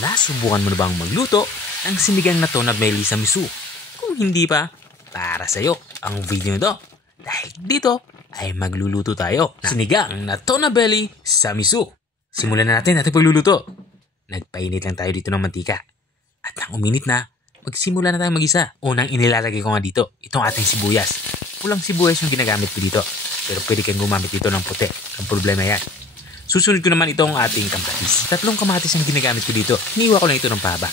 Nasubukan mo na bang magluto ng sinigang na tuna belly sa miso? Kung hindi pa, para sa'yo ang video nito. Dahil dito ay magluluto tayo ng sinigang na tuna belly sa miso. Simulan na natin ating pagluluto. Nagpainit lang tayo dito ng mantika. At nang uminit na, magsimula na tayo mag-isa. Unang inilalagay ko nga dito, itong ating sibuyas. Pulang sibuyas yung ginagamit ko dito. Pero pwede kang gumamit dito ng puti. Ang problema yan. Susunod ko naman itong ating kamatis. 3 kamatis ang ginagamit ko dito. Hiniwa ko lang ito ng pahaba.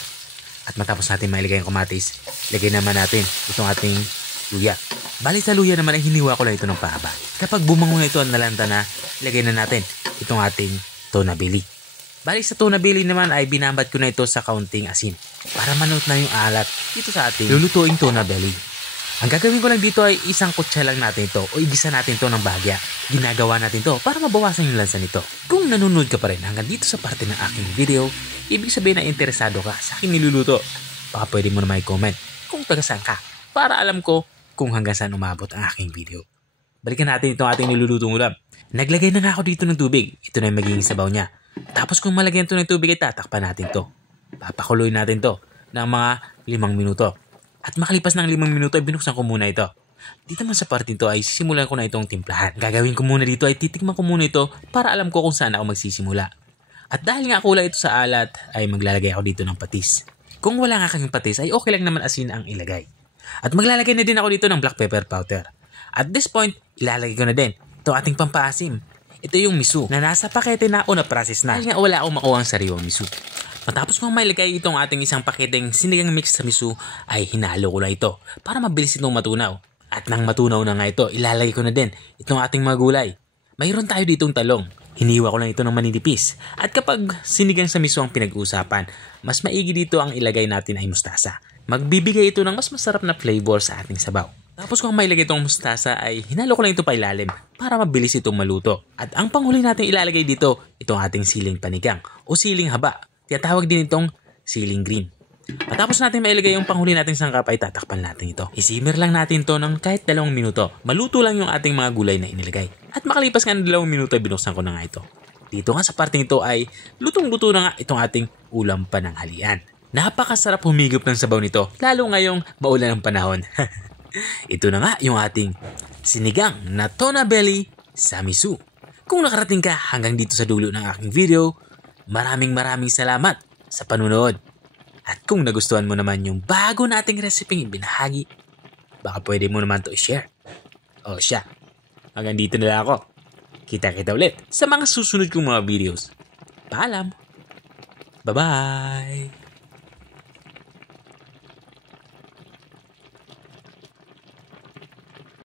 At matapos natin mailagay ang kamatis, lagay naman natin itong ating luya. Bali sa luya naman ay hiniwa ko lang ito ng pahaba. Kapag bumango na ito at nalanta na, lagay na natin itong ating tuna belly. Bali sa tuna belly naman ay binambat ko na ito sa kaunting asin para manot na yung alat dito sa ating lulutuing tuna belly. Ang gagawin ko lang dito ay isang kutsa lang natin ito o igisa natin ito ng bahagya. Ginagawa natin ito para mabawasan yung lansa nito. Kung nanonood ka pa rin hanggang dito sa parte ng aking video, ibig sabihin na interesado ka sa aking niluluto. Baka pwede mo naman i-comment kung taga saan ka para alam ko kung hanggang saan umabot ang aking video. Balikan natin itong ating nilulutong ulam. Naglagay na nga ako dito ng tubig. Ito na yung magiging sabaw niya. Tapos kung malagyan ito ng tubig ay tatakpan natin to. Papakuloy natin to ng mga 5 minuto. At makalipas ng 5 minuto ay binuksan ko muna ito. Dito man sa part nito ay sisimulan ko na itong timplahan. Gagawin ko muna dito ay titikman ko muna ito para alam ko kung saan ako magsisimula. At dahil nga kulay ito sa alat ay maglalagay ako dito ng patis. Kung wala nga kang patis ay okay lang naman asin ang ilagay. At maglalagay na din ako dito ng black pepper powder. At this point, ilalagay ko na din ito ating pampaasim. Ito yung miso na nasa pakete na o na-process na. Dahil nga wala akong makuha ang sariwang miso. Matapos kong mailagay itong ating isang paketeng sinigang mix sa miso ay hinalo ko na ito para mabilis itong matunaw. At nang matunaw na nga ito, ilalagay ko na din itong ating mga gulay. Mayroon tayo ditong talong. Hiniwa ko lang ito ng maninipis. At kapag sinigang sa miso ang pinag-uusapan, mas maigi dito ang ilagay natin ay mustasa. Magbibigay ito ng mas masarap na flavor sa ating sabaw. Tapos kung mailagay itong mustasa ay hinalo ko lang ito pa ilalim para mabilis itong maluto. At ang panghuli natin ilalagay dito, itong ating siling panigang o siling haba. Tinatawag din itong siling green. Matapos natin mailagay yung panghuli nating sangkap ay tatakpan natin ito. Isimmer lang natin ito ng kahit 2 minuto. Maluto lang yung ating mga gulay na inilagay. At makalipas nga ng 2 minuto ay binuksan ko na nga ito. Dito nga sa parting ito ay lutong-luto na nga itong ating ulam pananghalian. Napakasarap humigop ng sabaw nito, lalo ngayong maulan ang panahon. Ito na nga yung ating sinigang na tuna belly sa miso. Kung nakarating ka hanggang dito sa dulo ng aking video, maraming salamat sa panunood. At kung nagustuhan mo naman yung bago nating resepeng ibinahagi, baka pwede mo naman to i-share. O siya, hanggang dito na lang ako. Kita-kita ulit sa mga susunod kong mga videos. Paalam! Bye-bye!